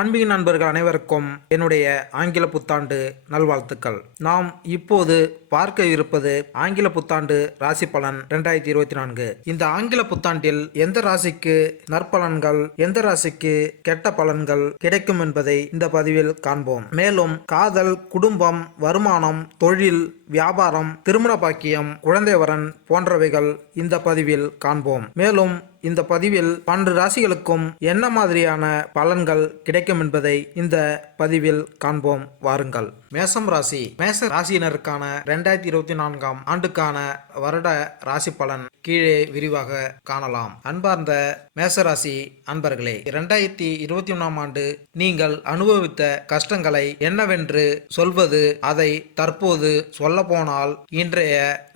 ஆன்மீக நண்பர்கள் அனைவருக்கும் என்னுடைய ஆங்கில புத்தாண்டு நல்வாழ்த்துக்கள். நாம் இப்போது பார்க்க இருப்பது ஆங்கில புத்தாண்டு ராசி பலன் 2024. இந்த ஆங்கில புத்தாண்டில் எந்த ராசிக்கு நற்பலன்கள், எந்த ராசிக்கு கெட்ட பலன்கள் கிடைக்கும் என்பதை இந்த பதிவில் காண்போம். மேலும் காதல், குடும்பம், வருமானம், தொழில், வியாபாரம், திருமண பாக்கியம், குழந்தை வரன் போன்றவைகள் இந்த பதிவில் காண்போம். மேலும் இந்த பதிவில் 12 ராசிகளுக்கும் என்ன மாதிரியான பலன்கள் கிடைக்கும் என்பதை இந்த பதிவில் காண்போம். வாருங்கள். மேசம் ராசி. மேச ராசியினருக்கான 2024 ஆண்டுக்கான வருட ராசி பலன் கீழே விரிவாக காணலாம். அன்பார்ந்த மேசராசி அன்பர்களே, 2021 ஆண்டு நீங்கள் அனுபவித்த கஷ்டங்களை என்னவென்று சொல்வது, அதை தற்போது சொல்ல போனால் இன்றைய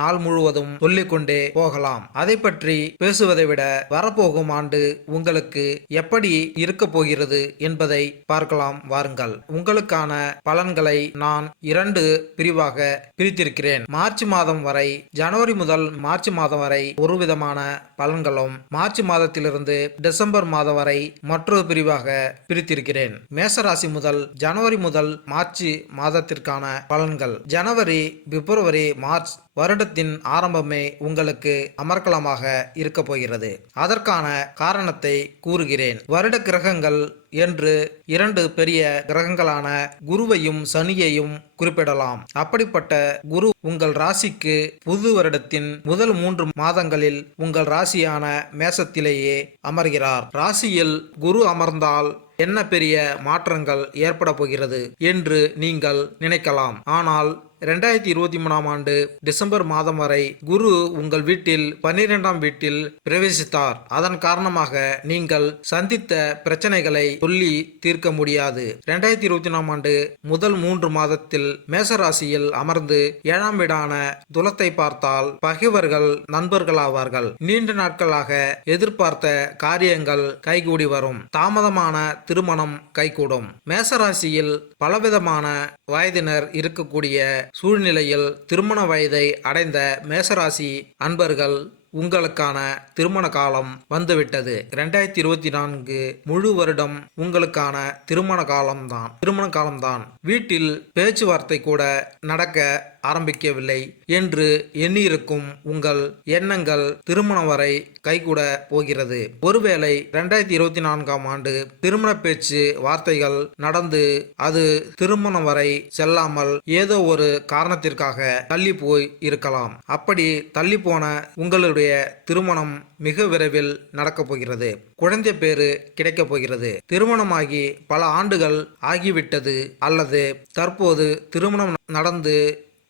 நாள் முழுவதும் சொல்லிக்கொண்டே போகலாம். அதை பற்றி பேசுவதை விட வரப்போகும் ஆண்டு உங்களுக்கு எப்படி இருக்க போகிறது என்பதை பார்க்கலாம். வாருங்கள். உங்களுக்கான பலன்களை நான் 2 பிரிவாக பிரித்திருக்கிறேன். மார்ச் மாதம் வரை, ஜனவரி முதல் மார்ச் மாதம் வரை ஒரு விதமான பலன்களும், மார்ச் மாதத்திலிருந்து டிசம்பர் மாதம் வரை மற்றொரு பிரிவாக பிரித்திருக்கிறேன். மேசராசி முதல் ஜனவரி முதல் மார்ச் மாதத்திற்கான பலன்கள். ஜனவரி, பிப்ரவரி, மார்ச் வருடத்தின் ஆரம்பமே உங்களுக்கு அமர்க்கலமாக இருக்க போகிறது. அதற்கான காரணத்தை கூறுகிறேன். வருட கிரகங்கள் என்று 2 பெரிய கிரகங்களான குருவையும் சனியையும் குறிப்பிடலாம். அப்படிப்பட்ட குரு உங்கள் ராசிக்கு புது வருடத்தின் முதல் 3 மாதங்களில் உங்கள் ராசியான மேசத்திலேயே அமர்கிறார். ராசியில் குரு அமர்ந்தால் என்ன பெரிய மாற்றங்கள் ஏற்பட போகிறது என்று நீங்கள் நினைக்கலாம். ஆனால் 2023 ஆண்டு டிசம்பர் மாதம் வரை குரு உங்கள் வீட்டில் 12ஆம் வீட்டில் பிரவேசித்தார். அதன் காரணமாக நீங்கள் சந்தித்த பிரச்சனைகளை சொல்லி தீர்க்க முடியாது. 2024 ஆண்டு முதல் 3 மாதத்தில் மேசராசியில் அமர்ந்து 7ஆம் வீடான துலத்தை பார்த்தால் பகைவர்கள் நண்பர்களாவார்கள். நீண்ட நாட்களாக எதிர்பார்த்த காரியங்கள் கைகூடி வரும். தாமதமான திருமணம் கைகூடும். மேசராசியில் பலவிதமான வயதினர் இருக்கக்கூடிய சூழ்நிலையில் திருமண வயதை அடைந்த மேசராசி அன்பர்கள் உங்களுக்கான திருமண காலம் வந்துவிட்டது. 2024 முழு வருடம் உங்களுக்கான திருமண காலம்தான். வீட்டில் பேச்சுவார்த்தை கூட நடக்க ஆரம்பிக்கவில்லை என்று எண்ணியிருக்கும் உங்கள் எண்ணங்கள் திருமணம் வரை கைகூட போகிறது. ஒருவேளை 2024 ஆண்டு திருமண பேச்சு வார்த்தைகள் நடந்து அது திருமணம் வரை செல்லாமல் ஏதோ ஒரு காரணத்திற்காக தள்ளி போய் இருக்கலாம். அப்படி தள்ளி போன உங்களுடைய திருமணம் மிக விரைவில் நடக்கப் போகிறது. குழந்தை பேரு கிடைக்கப் போகிறது. திருமணமாகி பல ஆண்டுகள் ஆகிவிட்டது அல்லது தற்போது திருமணம் நடந்து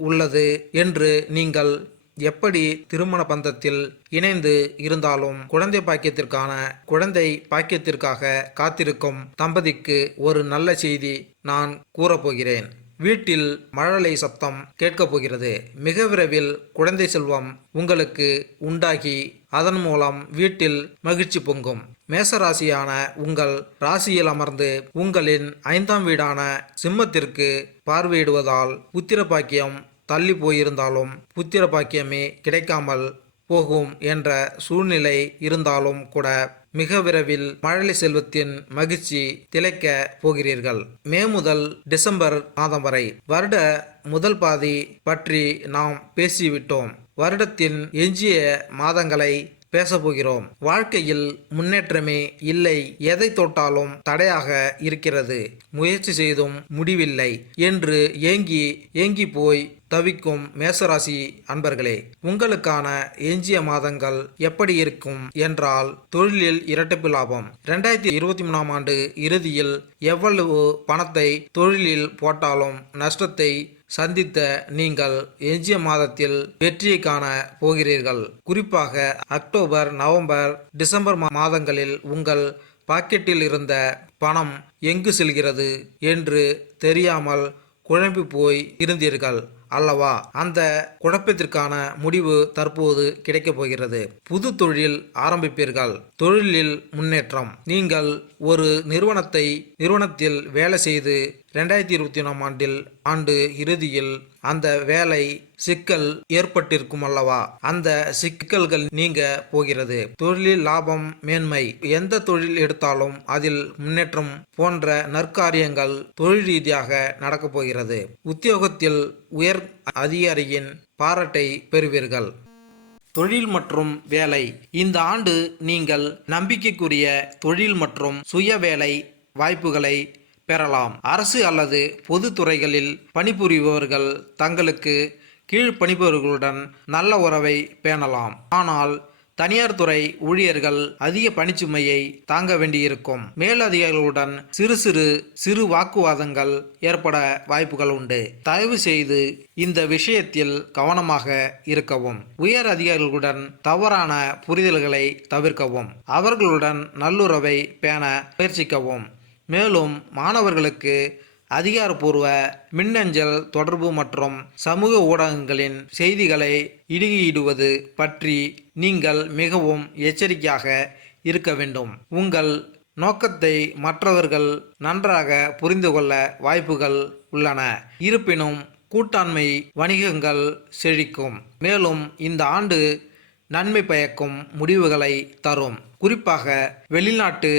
உள்ளது என்று நீங்கள் எப்படி திருமண பந்தத்தில் இணைந்து இருந்தாலும் குழந்தை பாக்கியத்திற்காக காத்திருக்கும் தம்பதிக்கு ஒரு நல்ல செய்தி நான் கூறப்போகிறேன். வீட்டில் மழலை சத்தம் கேட்கப் போகிறது. மிக விரைவில் குழந்தை செல்வம் உங்களுக்கு உண்டாகி அதன் மூலம் வீட்டில் மகிழ்ச்சி பொங்கும். மேசராசியான உங்கள் ராசியில் அமர்ந்து உங்களின் 5ஆம் வீடான சிம்மத்திற்கு பார்வையிடுவதால் புத்திர பாக்கியம் தள்ளி போயிருந்தாலும் புத்திர பாக்கியமே கிடைக்காமல் போகும் என்ற சூழ்நிலை இருந்தாலும் கூட மிக விரைவில் மழலை செல்வத்தின் மகிழ்ச்சி திளைக்க போகிறீர்கள். மே முதல் டிசம்பர் மாதம் வரை வருட முதல் பாதி பற்றி நாம் பேசிவிட்டோம். வருடத்தின் எஞ்சிய மாதங்களை பேசப்போகிறோம். வாழ்க்கையில் முன்னேற்றமே இல்லை, எதை தொட்டாலும் தடையாக இருக்கிறது, முயற்சி செய்தும் முடிவில்லை என்று ஏங்கி போய் தவிக்கும் மேசராசி அன்பர்களே, உங்களுக்கான எஞ்சிய மாதங்கள் எப்படி இருக்கும் என்றால் தொழிலில் இரட்டிப்பு லாபம். 2023 ஆண்டு இறுதியில் எவ்வளவு பணத்தை தொழிலில் போட்டாலும் நஷ்டத்தை சந்தித்த நீங்கள் எஞ்சிய மாதத்தில் வெற்றியை காண போகிறீர்கள். குறிப்பாக அக்டோபர், நவம்பர், டிசம்பர் மாதங்களில் உங்கள் பாக்கெட்டில் இருந்த பணம் எங்கு செல்கிறது என்று தெரியாமல் குழம்பி போய் இருந்தீர்கள் அல்லவா? அந்த குழப்பத்திற்கான முடிவு தற்போது கிடைக்கப் போகிறது. புது தொழில் ஆரம்பிப்பீர்கள். தொழிலில் முன்னேற்றம். நீங்கள் ஒரு நிறுவனத்தில் வேலை செய்து 2023 ஆண்டு இறுதியில் அந்த வேலை சிக்கல் ஏற்பட்டிருக்கும் அல்லவா, அந்த சிக்கல்கள் நீங்க போகிறது. தொழிலில் லாபம், மேன்மை, எந்த தொழில் எடுத்தாலும் அதில் முன்னேற்றம் போன்ற நற்காரியங்கள் தொழில் ரீதியாக நடக்கப் போகிறது. உத்தியோகத்தில் உயர் அதிகாரியின் பாராட்டை பெறுவீர்கள். தொழில் மற்றும் வேலை. இந்த ஆண்டு நீங்கள் நம்பிக்கைக்குரிய தொழில் மற்றும் சுய வேலை வாய்ப்புகளை பெறலாம். அரசு அல்லது பொது துறைகளில் பணிபுரிபவர்கள் தங்களுக்கு கீழ் பணிபுரிபவர்களுடன் நல்ல உறவை பேணலாம். ஆனால் தனியார் துறை ஊழியர்கள் அதிக பணிச்சுமையை தாங்க வேண்டியிருக்கும். மேலதிகாரிகளுடன் சிறு வாக்குவாதங்கள் ஏற்பட வாய்ப்புகள் உண்டு. தயவு செய்து இந்த விஷயத்தில் கவனமாக இருக்கவும். உயர் அதிகாரிகளுடன் தவறான புரிதல்களை தவிர்க்கவும். அவர்களுடன் நல்லுறவை பேண முயற்சிக்கவும். மேலும் மாணவர்களுக்கு அதிகாரப்பூர்வ மின்னஞ்சல் தொடர்பு மற்றும் சமூக ஊடகங்களின் செய்திகளை இடுவது பற்றி நீங்கள் மிகவும் எச்சரிக்கையாக இருக்க வேண்டும். உங்கள் நோக்கத்தை மற்றவர்கள் நன்றாக புரிந்து கொள்ள வாய்ப்புகள் உள்ளன. இருப்பினும் கூட்டாண்மை வணிகங்கள் செழிக்கும். மேலும் இந்த ஆண்டு நன்மை பயக்கும் முடிவுகளை தரும். குறிப்பாக வெளிநாட்டு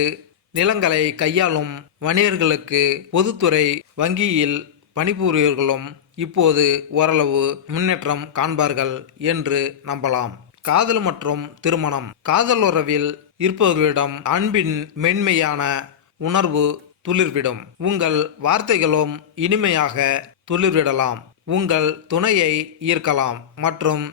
நிலங்களை கையாளும் வணிகர்களுக்கு பொதுத்துறை வங்கியில் பணிபுரியவர்களும் இப்போது ஓரளவு முன்னேற்றம் காண்பார்கள் என்று நம்பலாம். காதல் மற்றும் திருமணம். காதல் உறவில் இருப்பவர்களிடம் அன்பின் மென்மையான உணர்வு துளிர்விடும். உங்கள் வார்த்தைகளும் இனிமையாக துளிர்விடலாம். உங்கள் துணையை ஈர்க்கலாம் மற்றும்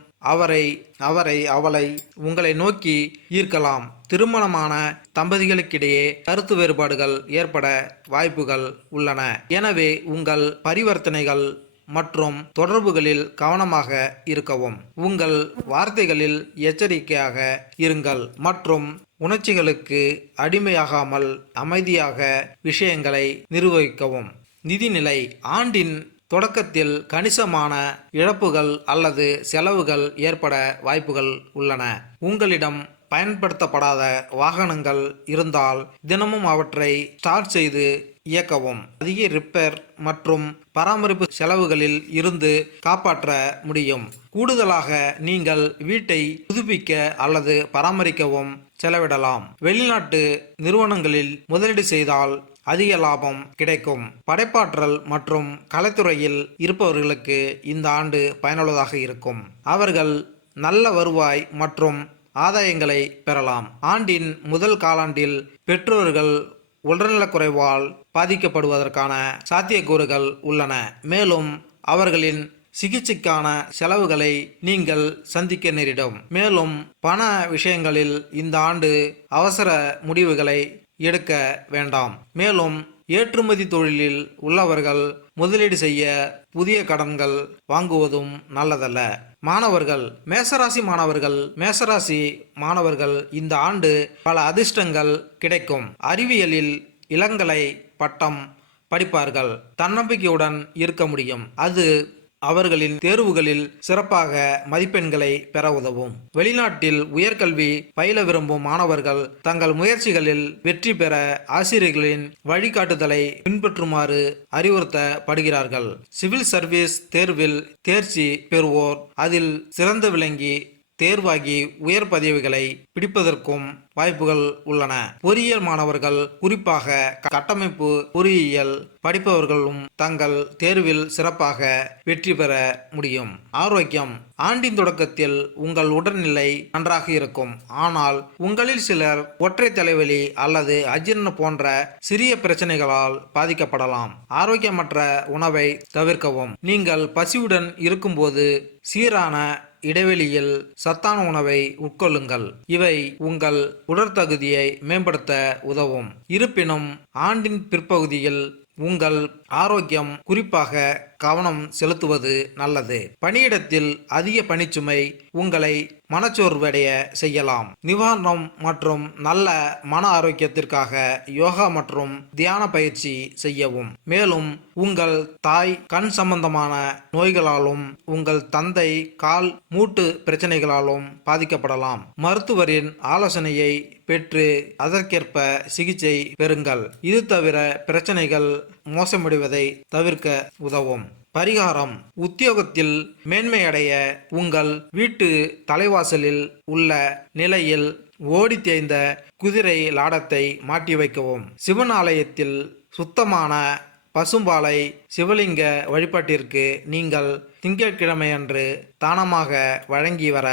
அவளை உங்களை நோக்கி ஈர்க்கலாம். திருமணமான தம்பதிகளுக்கிடையே கருத்து வேறுபாடுகள் ஏற்பட வாய்ப்புகள் உள்ளன. எனவே உங்கள் பரிவர்த்தனைகள் மற்றும் தொடர்புகளில் கவனமாக இருக்கவும். உங்கள் வார்த்தைகளில் எச்சரிக்கையாக இருங்கள் மற்றும் உணர்ச்சிகளுக்கு அடிமையாகாமல் அமைதியாக விஷயங்களை நிர்வகிக்கவும். நிதிநிலை. ஆண்டின் தொடக்கத்தில் கணிசமான இழப்புகள் அல்லது செலவுகள் ஏற்பட வாய்ப்புகள் உள்ளன. உங்களிடம் பயன்படுத்தப்படாத வாகனங்கள் இருந்தால் தினமும் அவற்றை ஸ்டார்ட் செய்து இயக்கவும். அதிக ரிப்பேர் மற்றும் பராமரிப்பு செலவுகளில் இருந்து காப்பாற்ற முடியும். கூடுதலாக நீங்கள் வீட்டை புதுப்பிக்க அல்லது பராமரிக்கவும் செலவிடலாம். வெளிநாட்டு நிறுவனங்களில் முதலீடு செய்தால் அதிக லாபம் கிடைக்கும். படைப்பாற்றல் மற்றும் கலைத்துறையில் இருப்பவர்களுக்கு இந்த ஆண்டு பயனுள்ளதாக இருக்கும். அவர்கள் நல்ல வருவாய் மற்றும் ஆதாயங்களை பெறலாம். ஆண்டின் முதல் காலாண்டில் பெற்றோர்கள் உடல்நலக்குறைவால் பாதிக்கப்படுவதற்கான சாத்தியக்கூறுகள் உள்ளன. மேலும் அவர்களின் சிகிச்சைக்கான செலவுகளை நீங்கள் சந்திக்க நேரிடும். மேலும் பண விஷயங்களில் இந்த ஆண்டு அவசர முடிவுகளை எடுக்க வேண்டாம். மேலும் ஏற்றுமதி தொழிலில் உள்ளவர்கள் முதலீடு செய்ய புதிய கடன்கள் வாங்குவதும் நல்லதல்ல. மாணவர்கள். மேசராசி மாணவர்கள் இந்த ஆண்டு பல அதிர்ஷ்டங்கள் கிடைக்கும். அறிவியலில் இளங்கலை பட்டம் படிப்பார்கள். தன்னம்பிக்கையுடன் இருக்க முடியும். அது அவர்களின் தேர்வுகளில் சிறப்பாக மதிப்பெண்களை பெற உதவும். வெளிநாட்டில் உயர்கல்வி பயில விரும்பும் மாணவர்கள் தங்கள் முயற்சிகளில் வெற்றி பெற ஆசிரியர்களின் வழிகாட்டுதலை பின்பற்றுமாறு அறிவுறுத்தப்படுகிறார்கள். சிவில் சர்வீஸ் தேர்வில் தேர்ச்சி பெறுவோர் அதில் சிறந்து விளங்கி தேர்வாகி உயர் பதவிகளை பிடிப்பதற்கும் வாய்ப்புகள் உள்ளன. பொறியியல் மாணவர்கள், குறிப்பாக கட்டமைப்பு பொறியியல் படிப்பவர்களும் தங்கள் தேர்வில் சிறப்பாக வெற்றி பெற முடியும். ஆரோக்கியம். ஆண்டின் தொடக்கத்தில் உங்கள் உடல்நிலை நன்றாக இருக்கும். ஆனால் உங்களில் சிலர் ஒற்றை தலைவலி அல்லது அஜீரண போன்ற சிறிய பிரச்சனைகளால் பாதிக்கப்படலாம். ஆரோக்கியமற்ற உணவை தவிர்க்கவும். நீங்கள் பசியுடன் இருக்கும்போது சீரான இடைவெளியில் சத்தான உணவை உட்கொள்ளுங்கள். இவை உங்கள் உடற்தகுதியை மேம்படுத்த உதவும். இருப்பினும் ஆண்டின் பிற்பகுதியில் உங்கள் ஆரோக்கியம் குறிப்பாக கவனம் செலுத்துவது நல்லது. பணியிடத்தில் அதிக பணிச்சுமை உங்களை மனச்சோர்வடைய செய்யலாம். நிவாரணம் மற்றும் நல்ல மன ஆரோக்கியத்திற்காக யோகா மற்றும் தியான பயிற்சி செய்யவும். மேலும் உங்கள் தாய் கண் சம்பந்தமான நோய்களாலும் உங்கள் தந்தை கால் மூட்டு பிரச்சனைகளாலும் பாதிக்கப்படலாம். மருத்துவரின் ஆலோசனையை பெற்று அதற்கேற்ப சிகிச்சை பெறுங்கள். இது தவிர பிரச்சனைகள் மோசமடைவதை தவிர்க்க உதவும். பரிகாரம்: உத்தியோகத்தில் மேன்மையடைய உங்கள் வீட்டு தலைவாசலில் உள்ள நிலையில் ஓடி தேய்ந்த குதிரை லாடத்தை மாட்டி வைக்கவும். சிவன் ஆலயத்தில் சுத்தமான பசும்பாலை சிவலிங்க வழிபாட்டிற்கு நீங்கள் திங்கட்கிழமையன்று தானமாக வழங்கி வர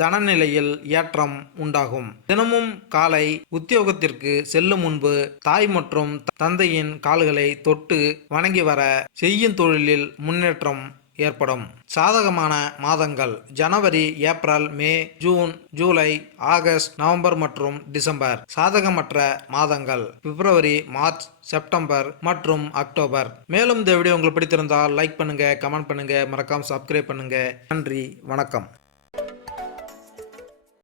தனநிலையில் ஏற்றம் உண்டாகும். தினமும் காலை உத்தியோகத்திற்கு செல்லும் முன்பு தாய் மற்றும் தந்தையின் கால்களை தொட்டு வணங்கி வர செய்யும் தொழிலில் முன்னேற்றம் ஏற்படும். சாதகமான மாதங்கள்: ஜனவரி, ஏப்ரல், மே, ஜூன், ஜூலை, ஆகஸ்ட், நவம்பர் மற்றும் டிசம்பர். சாதகமற்ற மாதங்கள்: பிப்ரவரி, மார்ச், செப்டம்பர் மற்றும் அக்டோபர். மேலும் இந்த வீடியோ உங்களுக்கு பிடித்திருந்தால் லைக் பண்ணுங்க, கமெண்ட் பண்ணுங்க, மறக்காம சப்ஸ்கிரைப் பண்ணுங்க. நன்றி, வணக்கம்.